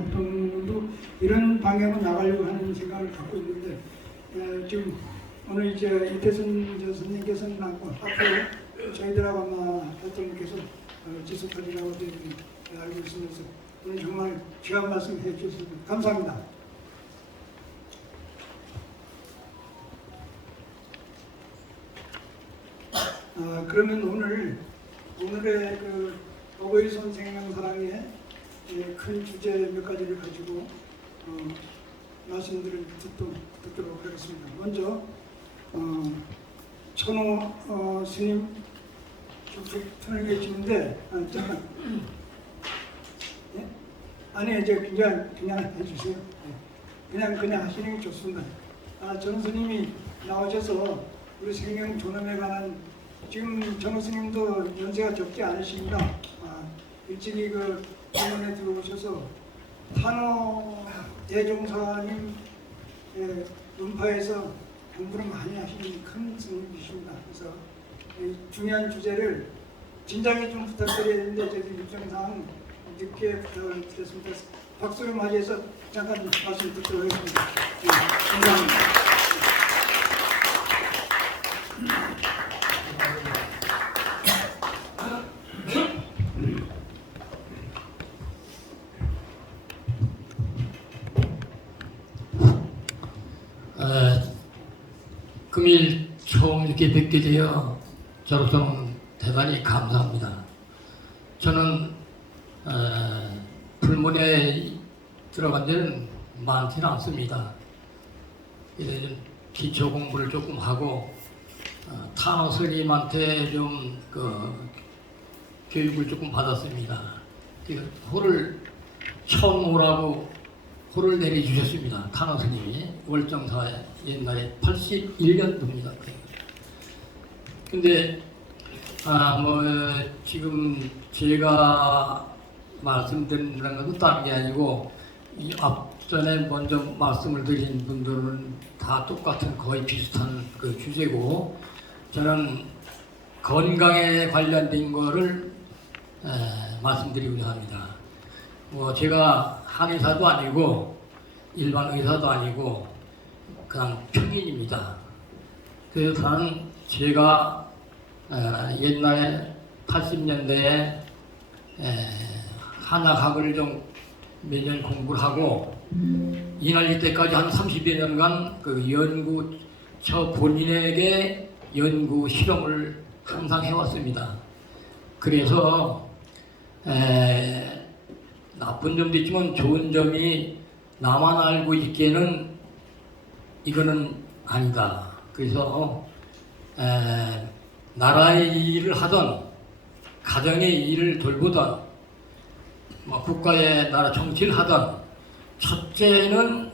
활동도 이런 방향으로 나가려고 하는 생각을 갖고 있는데 지금 오늘 이제 이태선 선생님께서는 앞으로 저희들하고 아마 활동을 계속 지속하리라고 알고 있으면서 오늘 정말 귀한 말씀 해주셔서 감사합니다. 그러면 오늘의 그 오거일손 생명사랑의 큰 주제 몇 가지를 가지고 말씀들을 듣도록 하겠습니다. 먼저 천호 스님 쭉 계시는데 잠깐 아니 이제 그냥 해주세요. 그냥 하시는 게 좋습니다. 전 스님이 나오셔서 우리 생명 존엄에 관한 지금 전 스님도 연세가 적지 않으십니다. 일찍이 그 병원에 들어오셔서 탄호 대종사님 문파에서 공부를 많이 하시는 큰 스님이십니다. 그래서 중요한 주제를 진작에 좀 부탁드렸는데 저희 일정상 늦게 부탁을 드렸습니다. 박수를 맞이해서 잠깐 말씀 듣도록 하겠습니다. 감사합니다. 금일 처음 이렇게 뵙게 되어 저로서는 대단히 감사합니다. 저는 불문에 들어간 데는 많지는 않습니다. 이제 기초 공부를 조금 하고 탄호 스님한테 좀 교육을 조금 받았습니다. 호를 처음 오라고 호를 내려주셨습니다. 탄호 스님이 월정사에 옛날에 81년도입니다. 근데 지금 제가 말씀드리는 것도 다른 게 아니고 이 앞전에 먼저 말씀을 드린 분들은 다 똑같은 거의 비슷한 그 주제고 저는 건강에 관련된 거를 말씀드리고자 합니다. 제가 한의사도 아니고 일반 의사도 아니고 그냥 평인입니다. 그래서 저는 제가 옛날에 80년대에 한약학을 좀 몇 년 공부를 하고 이날 이때까지 한 30여 년간 저 본인에게 연구 실험을 항상 해왔습니다. 그래서 나쁜 점도 있지만 좋은 점이 나만 알고 있기에는 이거는 아니다. 그래서 나라의 일을 하던 가정의 일을 돌보던 국가의 나라 정치를 하던 첫째는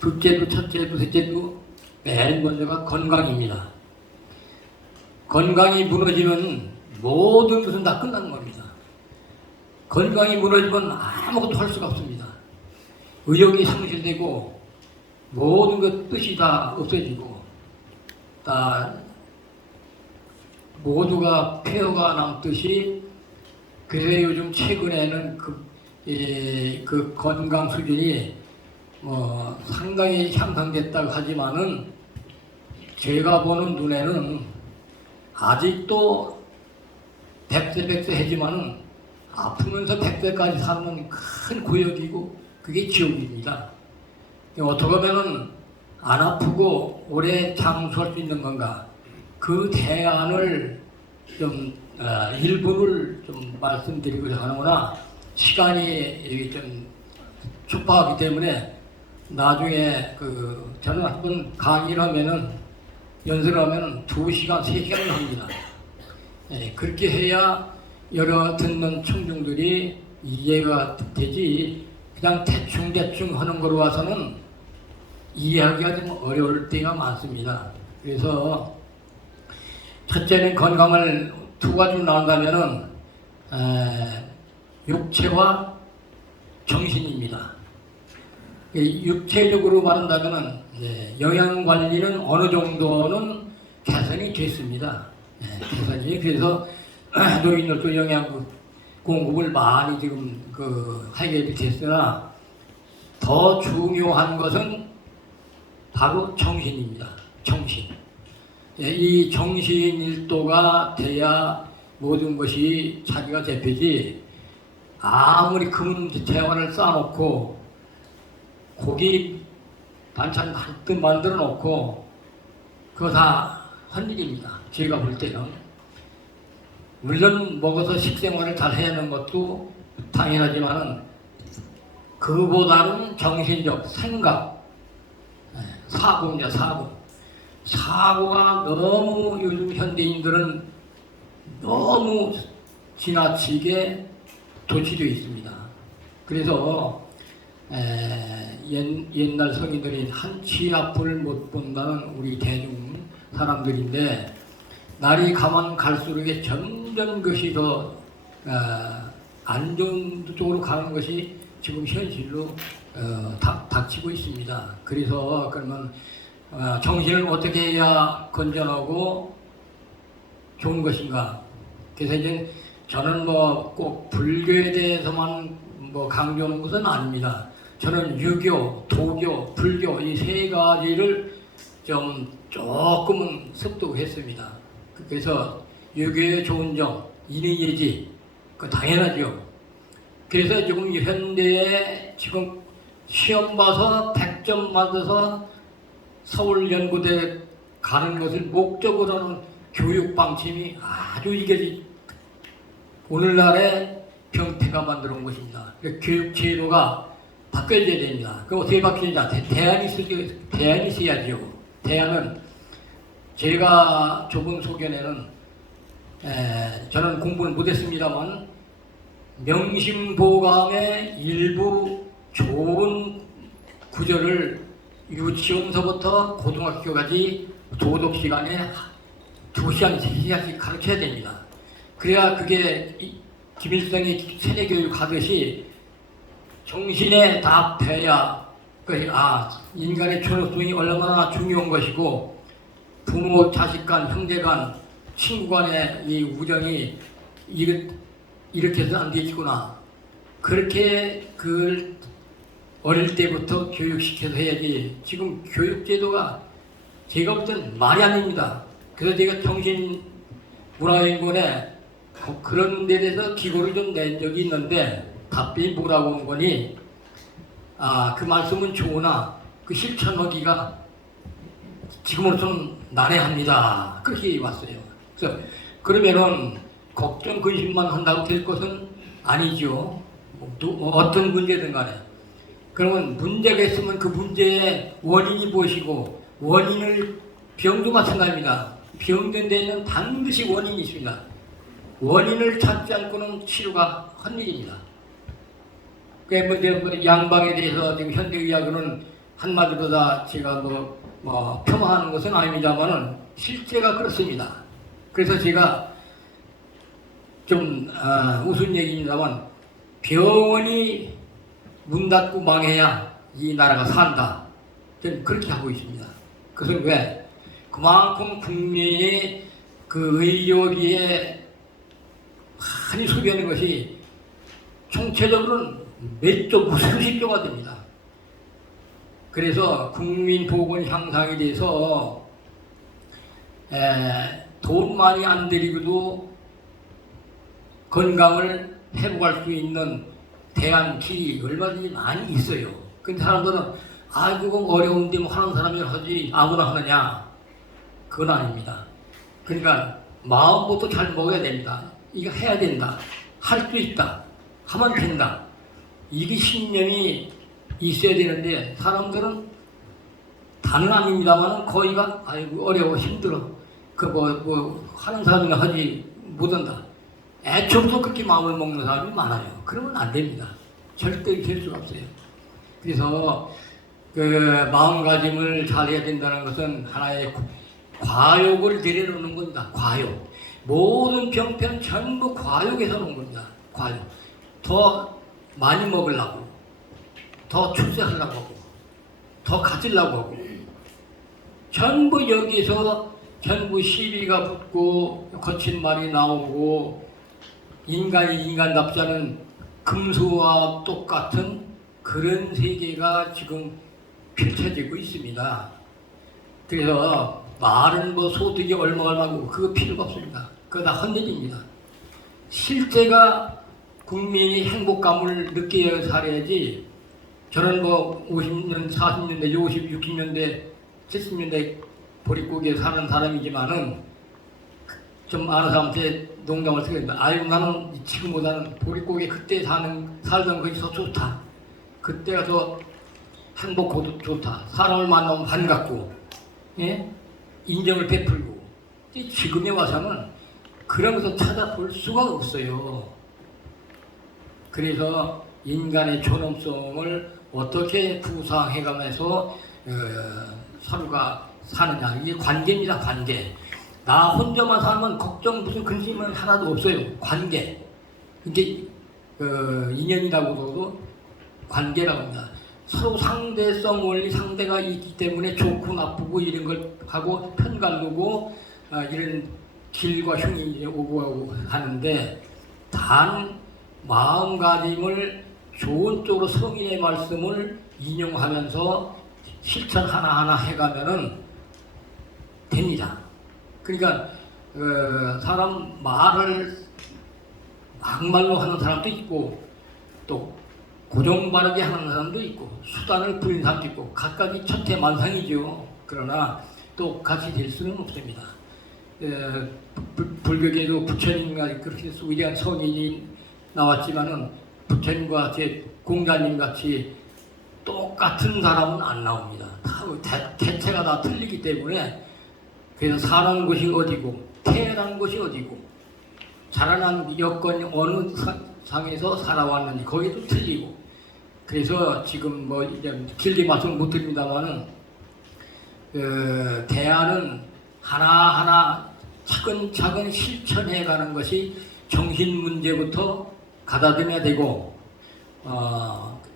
둘째도 첫째도 셋째도 맨 먼저가 건강입니다. 건강이 무너지면 모든 것은 다 끝나는 겁니다. 건강이 무너지면 아무것도 할 수가 없습니다. 의욕이 상실되고 모든 것 뜻이 다 없어지고 다 모두가 폐허가 남듯이 그래서 요즘 최근에는 그 건강 수준이 상당히 향상됐다고 하지만은 제가 보는 눈에는 아직도 100세 하지만은 아프면서 100세까지 사는 큰 고역이고 그게 지옥입니다. 어떻게 하면은 안 아프고 오래 장수할 수 있는 건가? 그 대안을 좀 일부를 좀 말씀드리고자 하는구나. 시간이 좀 촉박하기 때문에 나중에 저는 한번 강의를 하면은 연설을 하면은 2시간, 3시간을 합니다. 그렇게 해야 여러 듣는 청중들이 이해가 되지 그냥 대충 하는 거로 와서는 이해하기가 좀 어려울 때가 많습니다. 그래서 첫째는 건강을 2가지로 나온다면은 육체와 정신입니다. 육체적으로 말한다면은 영양 관리는 어느 정도는 개선이 됐습니다. 개선이 그래서 노인들도 영양소 공급을 많이 지금 하게 됐으나 더 중요한 것은 바로 정신입니다. 정신. 예, 이 정신일도가 돼야 모든 것이 자기가 잡히지. 아무리 금 재화를 쌓아놓고 고기 반찬 한뜻 만들어 놓고 그거 다 헛일입니다. 제가 볼 때는. 물론 먹어서 식생활을 잘 해야 하는 것도 당연하지만은 그보다는 정신적 생각, 사고입니다. 사고가 너무 요즘 현대인들은 너무 지나치게 도취되어 있습니다. 그래서 옛날 성인들이 한치 앞을 못 본다는 우리 대중 사람들인데 날이 가면 갈수록 점점 것이 더 안 좋은 쪽으로 가는 것이 지금 현실로 닥치고 있습니다. 그래서 그러면 정신을 어떻게 해야 건전하고 좋은 것인가? 그래서 이제 저는 뭐 꼭 불교에 대해서만 뭐 강조하는 것은 아닙니다. 저는 유교, 도교, 불교 이 세 가지를 좀 조금은 습득했습니다. 그래서 유교의 좋은 점, 인의예지, 그 당연하죠. 그래서 지금 현대에 지금 시험 봐서 100점 맞아서 서울연구대 가는 것을 목적으로 하는 교육 방침이 아주 이게 오늘날의 병폐가 만들어 온 것입니다. 교육 제도가 바뀌어야 됩니다. 그럼 어떻게 바뀌느냐? 대안이 있어야죠. 대안은 제가 좁은 소견에는 저는 공부를 못했습니다만 명심보감의 일부 좋은 구절을 유치원서부터 고등학교까지 도덕 시간에 2시간, 3시간씩 가르쳐야 됩니다. 그래야 그게 김일성이 세대교육 하듯이 정신에 다 배야 인간의 존엄성이 얼마나 중요한 것이고 부모, 자식 간, 형제 간, 친구 간의 이 우정이 이렇게 해서는 안 되겠구나. 그렇게 그 어릴 때부터 교육시켜서 해야지. 지금 교육제도가 제가 볼 때는 말이 아닙니다. 그래서 제가 정신문화연구원에 그런 데 대해서 기고를 좀 낸 적이 있는데 답변이 뭐라고 온 거니 그 말씀은 좋으나 그 실천하기가 지금으로서는 난해합니다. 그렇게 왔어요. 그래서 그러면은 걱정 근심만 한다고 될 것은 아니죠. 어떤 문제든 간에. 그러면 문제가 있으면 그 문제의 원인이 무엇이고 원인을 병도 마찬가지입니다. 병든 데에는 반드시 원인이 있습니다. 원인을 찾지 않고는 치료가 헛일입니다. 그러니까 양방에 대해서 지금 현대의학은 한마디로 다 제가 폄하하는 것은 아닙니다만은 실제가 그렇습니다. 그래서 제가 좀 우스운 얘기입니다만 병원이 문 닫고 망해야 이 나라가 산다. 저는 그렇게 하고 있습니다. 그것은 왜? 그만큼 국민이 그 의료비에 많이 소비하는 것이 총체적으로는 몇 조, 수십 조가 됩니다. 그래서 국민 보건 향상에 대해서 돈 많이 안 들이고도 건강을 회복할 수 있는 대안 길이 얼마든지 많이 있어요. 근데 사람들은 그거 어려운데 뭐 하는 사람이 하지 아무나 하느냐? 그건 아닙니다. 그러니까 마음부터 잘 먹어야 됩니다. 이거 해야 된다. 할 수 있다. 하면 된다. 이게 신념이 있어야 되는데 사람들은 다는 아닙니다만 거의가 어려워 힘들어. 하는 사람이 하지 못한다. 애초부터 그렇게 마음을 먹는 사람이 많아요. 그러면 안 됩니다. 절대 될 수가 없어요. 그래서 그 마음가짐을 잘해야 된다는 것은 하나의 과욕을 들여놓는 겁니다. 과욕. 모든 병폐는 전부 과욕에서 오는 겁니다. 과욕. 더 많이 먹으려고, 더 출세하려고 하고, 더 가지려고 하고, 전부 여기서 전부 시비가 붙고 거친 말이 나오고 인간이 인간답지 않은 금수와 똑같은 그런 세계가 지금 펼쳐지고 있습니다. 그래서 말은 뭐 소득이 얼마고 그거 필요가 없습니다. 그거 다 헛일입니다. 실제가 국민이 행복감을 느끼어 살아야지. 저는 뭐 50년, 40년대, 50, 60년대, 70년대 보릿고기에 사는 사람이지만은 좀 아는 사람한테 농담을 쓰겠습니다. 아유, 나는 지금보다는 보릿고기에 그때 살던 것이 더 좋다. 그때가 더 행복하고 좋다. 사람을 만나면 반갑고, 예? 인정을 베풀고. 지금에 와서는 그런 것을 찾아볼 수가 없어요. 그래서 인간의 존엄성을 어떻게 부상해가면서 서로가 사느냐, 이게 관계입니다. 관계. 나 혼자만 살면 걱정 무슨 근심은 하나도 없어요. 관계. 이게 인연이라고 해도 관계라고 합니다. 서로 상대성 원리, 상대가 있기 때문에 좋고 나쁘고 이런 걸 하고 편가르고 이런 길과 흉이 오고 가고 하는데, 단 마음가짐을 좋은 쪽으로 성인의 말씀을 인용하면서 실천 하나하나 해가면은 됩니다. 그러니까 사람 말을 막말로 하는 사람도 있고, 또 고정바르게 하는 사람도 있고, 수단을 부린 사람도 있고, 각각이 천태만상이죠. 그러나 똑같이 될 수는 없습니다. 불교계도 부처님과 그렇게 위대한 성인이 나왔지만은 부처님과 제 공자님 같이 똑같은 사람은 안 나옵니다. 대체가 다 틀리기 때문에, 그래서 사는 곳이 어디고 태어난 곳이 어디고 자라난 여건이 어느 상에서 살아왔는지 거기도 틀리고, 그래서 지금 뭐 이제 길게 말씀 못 드립니다만은 대안은 하나하나 차근차근 실천해가는 것이 정신 문제부터 가다듬어야 되고,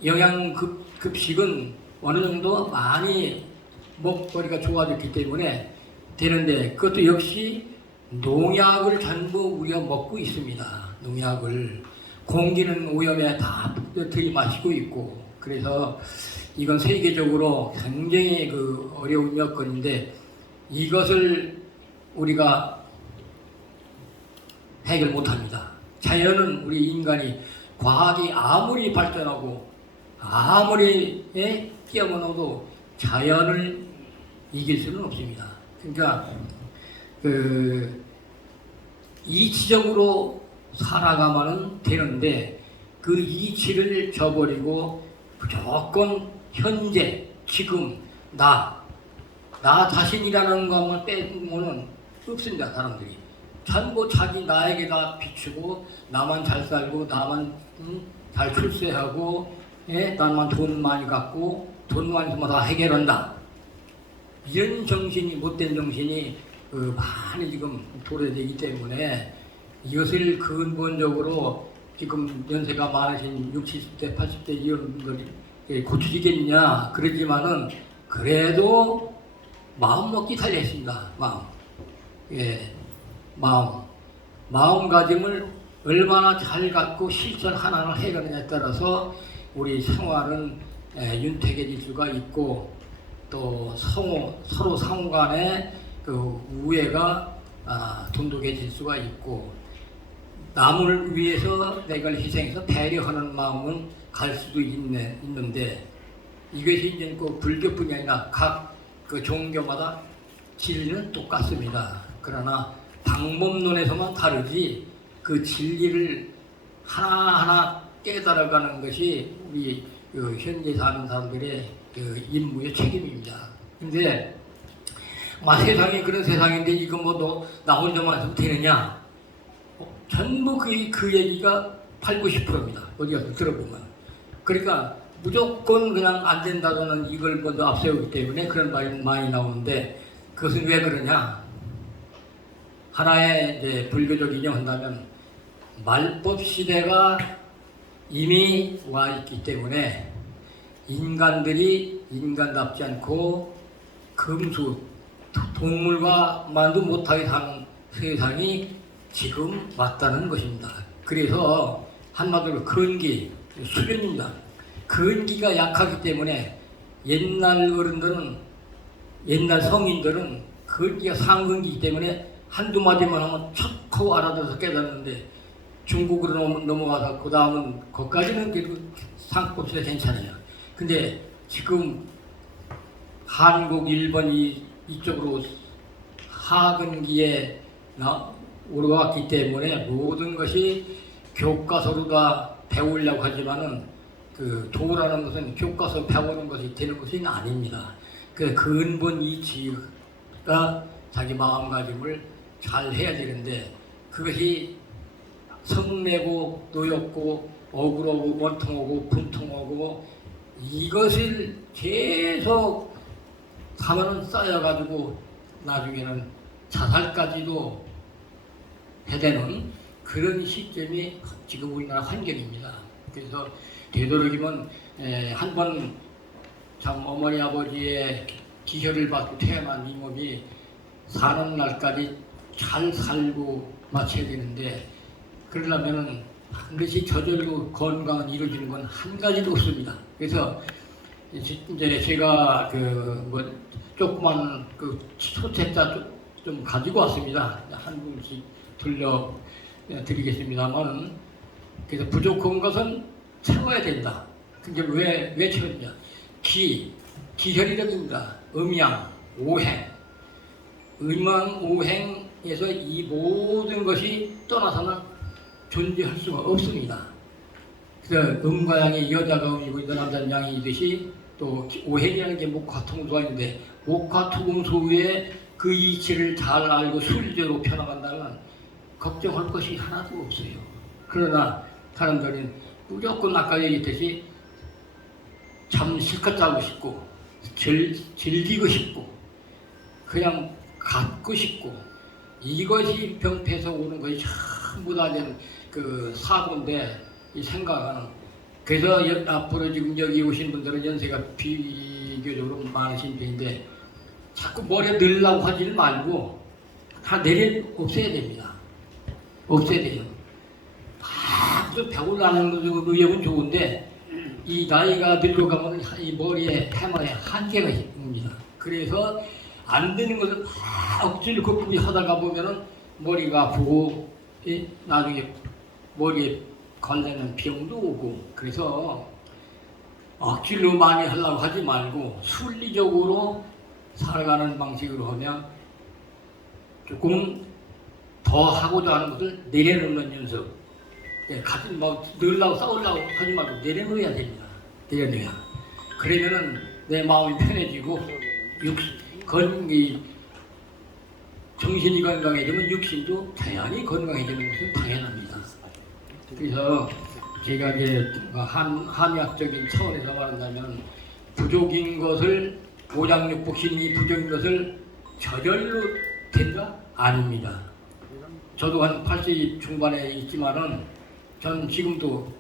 영양급식은 어느 정도 많이 먹거리가 좋아졌기 때문에 되는데, 그것도 역시 농약을 전부 우리가 먹고 있습니다. 농약을. 공기는 오염에 다 들이마시고 있고, 그래서 이건 세계적으로 굉장히 어려운 여건인데, 이것을 우리가 해결 못합니다. 자연은 우리 인간이 과학이 아무리 발전하고 아무리 끼어넣어도 자연을 이길 수는 없습니다. 그러니까 이치적으로 살아가면 되는데, 그 이치를 저버리고 무조건 현재, 지금, 나 자신이라는 것만 빼고는 없습니다. 사람들이 전부 자기 나에게 다 비추고, 나만 잘 살고, 나만 잘 출세하고, 나만 돈 많이 갖고, 돈 많이 있으면 다 해결한다. 이런 정신이, 못된 정신이 많이 지금 도래되기 때문에, 이것을 근본적으로 지금 연세가 많으신 60, 70대, 80대 이런 걸 고쳐지겠느냐 그러지만은, 그래도 마음 먹기 달렸습니다. 마음가짐을 얼마나 잘 갖고 실천 하나를 해가느냐에 따라서 우리 생활은 윤택해질 수가 있고, 또 서로 상호 간에 우애가 돈독해질 수가 있고, 남을 위해서 내가 희생해서 배려하는 마음은 갈 수도 있는데, 이것이 이제 불교뿐이 아니라 각 종교마다 진리는 똑같습니다. 그러나 방법론에서만 다르지, 그 진리를 하나하나 깨달아가는 것이 우리 현재 사는 사람들의 임무의 책임입니다. 근데 세상이 그런 세상인데 이거 뭐 나 혼자만 해서 되느냐? 전부 그 얘기가 80, 90%입니다. 어디 가서 들어보면. 그러니까 무조건 그냥 안 된다고는 이걸 먼저 앞세우기 때문에 그런 말이 많이 나오는데, 그것은 왜 그러냐? 하나의 이제 불교적 인용한다면, 말법 시대가 이미 와 있기 때문에 인간들이 인간답지 않고 금수, 동물과 만도 못하게 사는 세상이 지금 왔다는 것입니다. 그래서 한마디로 근기, 수변입니다. 근기가 약하기 때문에 옛날 어른들은, 옛날 성인들은 근기가 상근기이기 때문에 한두 마디만 하면 척하고 알아들어서 깨닫는데, 중국으로 넘어가서 그 다음은 거기까지는 그래도 상급세 괜찮아요. 근데 지금 한국, 일본 이쪽으로 하근기에 올라왔기 때문에 모든 것이 교과서로 다 배우려고 하지만은 그 도라는 것은 교과서 배우는 것이 되는 것이 아닙니다. 그 근본 이치가 자기 마음가짐을 잘 해야 되는데, 그것이 성내고 노였고 억울하고 원통하고 분통하고 이것을 계속 하면은 쌓여가지고 나중에는 자살까지도 해대는 그런 시점이 지금 우리나라 환경입니다. 그래서 되도록이면 한번 참 어머니 아버지의 기혈을 받고 태어난 이 몸이 사는 날까지 잘 살고 마쳐야 되는데, 그러려면은 반드시 저절로 건강은 이루어지는 건 한 가지도 없습니다. 그래서 이제 제가 조그만 소책자 좀 가지고 왔습니다. 한 분씩 들려 드리겠습니다만, 그래서 부족한 것은 채워야 된다. 근데 왜 채웠냐? 기혈이랍니다. 음양, 오행, 오행에서 이 모든 것이 떠나서는 존재할 수가 없습니다. 그래서 음과 양이 여자가 음이고 남자는 양이듯이 또 오행이라는 게 목화통소가 있는데, 목화통소의 그 이치를 잘 알고 순리대로 펴나간다면 걱정할 것이 하나도 없어요. 그러나 사람들은 무조건 아까 얘기했듯이 참 실컷 자고 싶고 즐기고 싶고 그냥 갖고 싶고, 이것이 병폐에서 오는 것이 전부 다 그 사고인데, 이 생각은. 그래서 앞으로 지금 여기 오신 분들은 연세가 비교적으로 많으신 편인데, 자꾸 머리에 넣으려고 하지를 말고 다 없애야 됩니다. 없애야 돼요. 좀 배우려는 의욕은 좋은데, 이 나이가 늙어가면 이 머리에 해마에 한계가 있습니다. 그래서 안 되는 것을 억지로 거꾸로 하다가 보면은 머리가 아프고, 나중에 머리에 걸리는 병도 오고, 그래서 억지로 많이 하려고 하지 말고 순리적으로 살아가는 방식으로 하면 조금 더 하고자 하는 것을 내려놓는 연습. 같은 늘려고 싸우려고 하지 말고 내려놓아야 됩니다. 내려놓아야. 그러면은 내 마음이 편해지고 정신이 건강해지면 육신도 자연히 건강해지는 것은 당연합니다. 그래서 제가 이제 한의학적인 차원에서 말한다면, 부족인 것을, 오장육부 힘이 부족인 것을 저절로 된다? 아닙니다. 저도 한 80 중반에 있지만은 전 지금도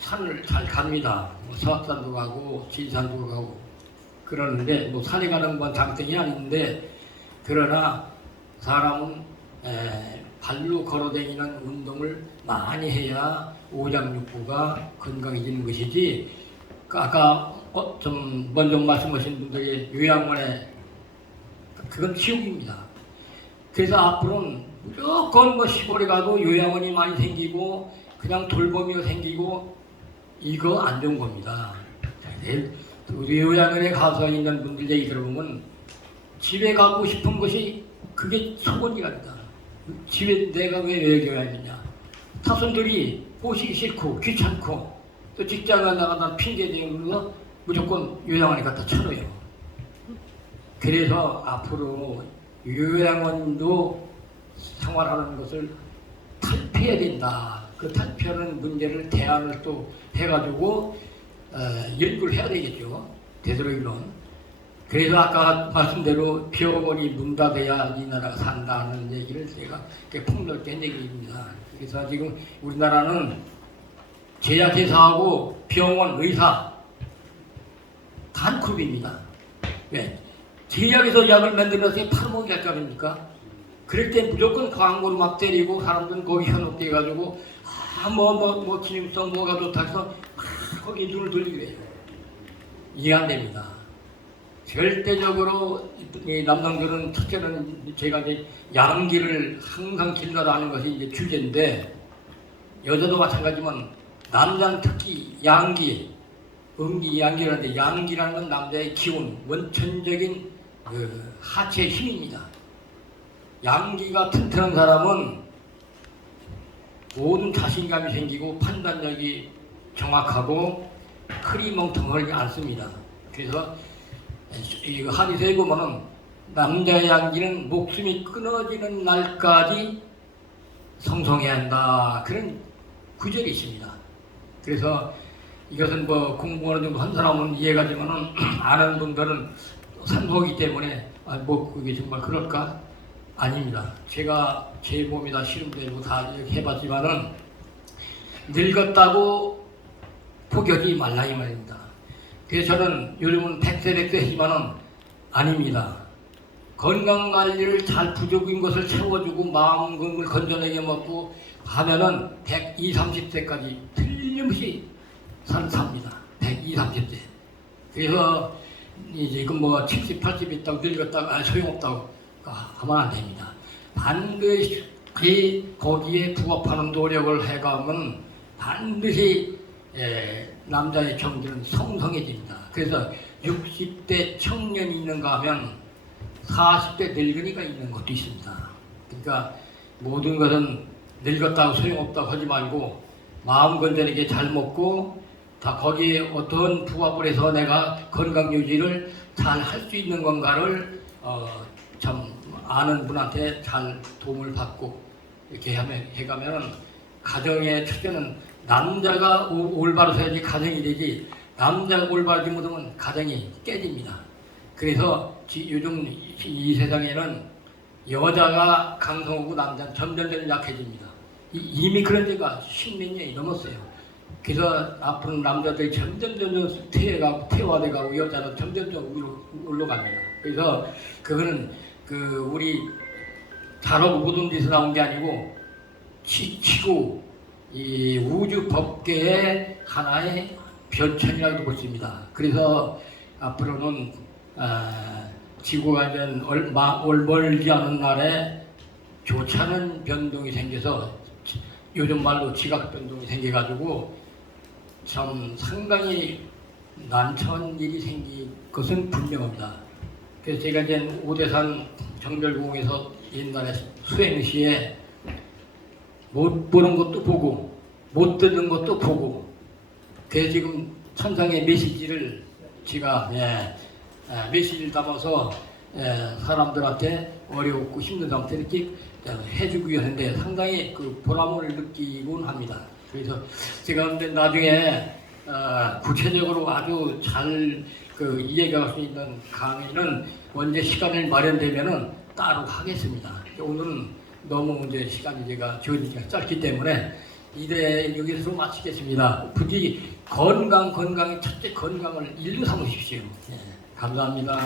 산을 잘 갑니다. 서학산도 가고 진산도 가고 그러는데, 산에 가는 건 장땡이 아닌데, 그러나 사람은 발로 걸어다니는 운동을 많이 해야 오장육부가 건강해지는 것이지, 아까 좀 먼저 말씀하신 분들이 요양원에, 그건 지옥입니다. 그래서 앞으로는 무조건 시골에 가도 요양원이 많이 생기고 그냥 돌보미가 생기고, 이거 안 좋은 겁니다. 우리 요양원에 가서 있는 분들 얘기 들어보면 집에 가고 싶은 것이 그게 소원이랍니다. 집에 내가 왜 가야 되냐? 타손들이 보시기 싫고 귀찮고 또 직장에 나가다 핑계 대고 무조건 요양원에 갖다 쳐넣어요. 그래서 앞으로 요양원도 생활하는 것을 탈피해야 된다. 그 탈피하는 문제를 대안을 또 해가지고 연구를 해야 되겠죠. 되도록이면. 그래서 아까 말씀대로 병원이 문 닫아야 이 나라가 산다는 얘기를 제가 폭넓게 한 얘기입니다. 그래서 지금 우리나라는 제약회사하고 병원, 의사 단 그룹입니다. 왜? 제약에서 약을 만들어서 팔아먹기 할까 합니까? 그럴 때 무조건 광고로 막 때리고 사람들은 거기 현혹돼 가지고 뭐 기능성 뭐가 좋다 해서 막 거기 눈을 돌리게 해요. 이해 안 됩니다. 절대적으로 이 남성들은 첫째는 제가 이제 양기를 항상 길러다니는 것이 이제 주제인데 여자도 마찬가지지만 남자는 특히 양기, 음기, 양기라는데 양기라는 건 남자의 기운, 원천적인 그 하체의 힘입니다. 양기가 튼튼한 사람은 모든 자신감이 생기고 판단력이 정확하고 흐리멍텅하지 않습니다. 그래서 이거 한의서에 보면은 남자의 양기는 목숨이 끊어지는 날까지 성성해야 한다 그런 구절이 있습니다. 그래서 이것은 뭐 공부하는 정도 한 사람은 이해가 되면은 안 하는 분들은 산소이기 때문에 뭐 그게 정말 그럴까? 아닙니다. 제가 제 몸에다 실험되고 다 해봤지만은 늙었다고 포기하지 말라 이 말입니다. 그래서 저는 요즘은 100세 하지만은 아닙니다. 건강관리를 잘 부족인 것을 채워주고 마음 건강을 건전하게 먹고 하면은 120, 30세까지 틀림없이 삽니다. 120, 30세. 그래서 이제 이건 뭐 70, 80 있다고 늙었다고 소용없다고 하면 안 됩니다. 반드시 거기에 부합하는 노력을 해가면 반드시 남자의 경지는 성성해집니다. 그래서 60대 청년이 있는가 하면 40대 늙은이가 있는 것도 있습니다. 그러니까 모든 것은 늙었다고 소용없다고 하지 말고 마음 건전하게 잘 먹고 다 거기에 어떤 부합을 해서 내가 건강 유지를 잘 할 수 있는 건가를 참 아는 분한테 잘 도움을 받고 이렇게 해가면 가정의 첫째는 남자가 올바로 서야지 가정이 되지 남자가 올바르지 못하면 가정이 깨집니다. 그래서 요즘 이 세상에는 여자가 강성하고 남자는 점점 약해집니다. 이미 그런 지가 10몇 년이 넘었어요. 그래서 앞으로 남자들이 점점 퇴화돼가고 여자는 점점 위로 올라갑니다. 그래서 그거는 우리 잘하고 모든 데서 나온 게 아니고 치고 이 우주 법계의 하나의 변천이라고도 볼 수 있습니다. 그래서 앞으로는 지구가 이제 멀지 않은 날에 좋지 않은 변동이 생겨서 요즘 말로 지각 변동이 생겨가지고 참 상당히 난처한 일이 생길 것은 분명합니다. 그래서 제가 이제 오대산 정별공에서 옛날에 수행시에 못 보는 것도 보고 못 듣는 것도 보고 그래서 지금 천상의 메시지를 제가 메시지를 담아서 사람들한테 어렵고 힘든 상태 이렇게 해주기 하는데 상당히 그 보람을 느끼곤 합니다. 그래서 제가 근데 나중에 구체적으로 아주 잘 이해가 갈 수 있는 강의는 언제 시간을 마련되면은 따로 하겠습니다. 오늘은 너무 이제 시간이 제가 지어지기가 짧기 때문에 이래 여기서 마치겠습니다. 부디 건강의 첫째 건강을 일로 삼으십시오. 감사합니다.